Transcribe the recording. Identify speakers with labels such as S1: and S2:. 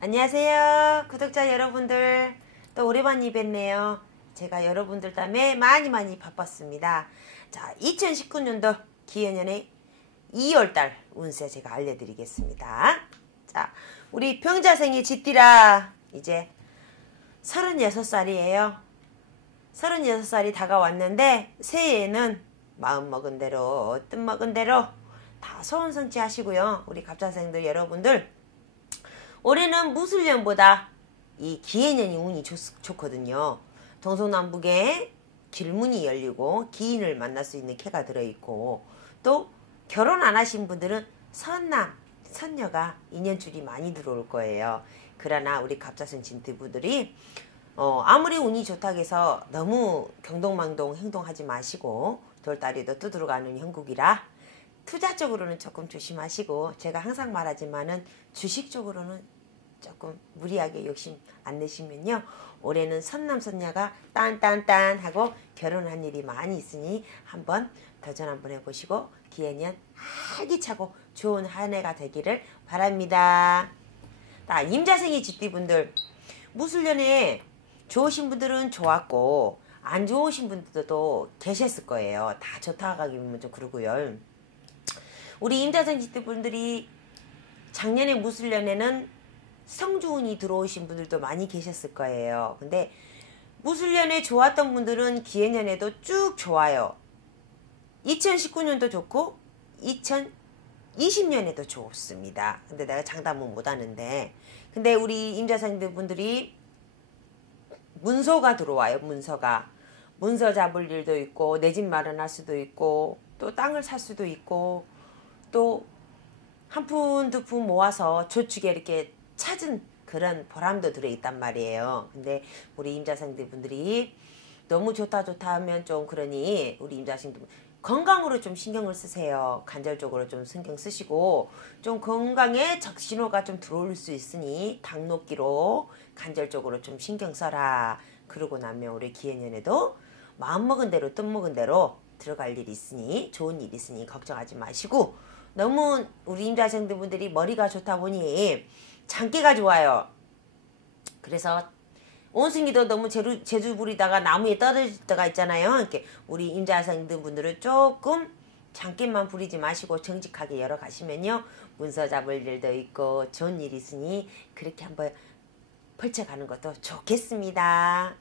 S1: 안녕하세요 구독자 여러분들. 또 오랜만에 뵙네요. 제가 여러분들 때문에 많이 많이 바빴습니다. 자 2019년도 기해년의 2월달 운세 제가 알려드리겠습니다. 자 우리 병자생이 짖디라. 이제 36살이에요. 36살이 다가왔는데 새해에는 마음먹은 대로 뜻먹은 대로 다 소원성취 하시고요. 우리 갑자생들 여러분들 올해는 무술년보다 이 기해년이 운이 좋, 좋거든요. 동서남북에 길문이 열리고 기인을 만날 수 있는 캐가 들어있고 또 결혼 안 하신 분들은 선남, 선녀가 인연줄이 많이 들어올 거예요. 그러나 우리 갑자선 진트분들이 어, 아무리 운이 좋다고 해서 너무 경동망동 행동하지 마시고 돌다리도 뜯어가는 형국이라 투자 쪽으로는 조금 조심하시고 제가 항상 말하지만은 주식 쪽으로는 조금 무리하게 욕심 안 내시면요. 올해는 선남선녀가 딴딴딴 하고 결혼한 일이 많이 있으니 한번 도전 한번 해보시고 기해년 활기차고 좋은 한 해가 되기를 바랍니다. 자 임자생이 쥐띠분들. 무술년에 좋으신 분들은 좋았고 안 좋으신 분들도 계셨을 거예요. 다 좋다 하기면 좀 그러고요. 우리 임자생 지트 분들이 작년에 무술년에는 성주운이 들어오신 분들도 많이 계셨을 거예요. 근데 무술년에 좋았던 분들은 기해년에도 쭉 좋아요. 2019년도 좋고 2020년에도 좋습니다. 근데 내가 장담은 못하는데 근데 우리 임자생들 분들이 문서가 들어와요. 문서가 문서 잡을 일도 있고 내 집 마련할 수도 있고 또 땅을 살 수도 있고 또 한 푼 두 푼 모아서 저축에 이렇게 찾은 그런 보람도 들어있단 말이에요. 근데 우리 임자생들 분들이 너무 좋다 좋다 하면 좀 그러니 우리 임자생들 건강으로 좀 신경을 쓰세요. 간절적으로 좀 신경 쓰시고 좀 건강에 적신호가 좀 들어올 수 있으니 당 높기로 간절적으로 좀 신경 써라. 그러고 나면 우리 기해년에도 마음먹은 대로 뜻먹은 대로 들어갈 일이 있으니 좋은 일이 있으니 걱정하지 마시고 너무 우리 임자생들 분들이 머리가 좋다 보니 장기가 좋아요. 그래서 온승기도 너무 제주, 제주 부리다가 나무에 떨어질 때가 있잖아요. 이렇게 우리 임자생들 분들은 조금 장기만 부리지 마시고 정직하게 열어가시면요. 문서 잡을 일도 있고 좋은 일이 있으니 그렇게 한번 펼쳐가는 것도 좋겠습니다.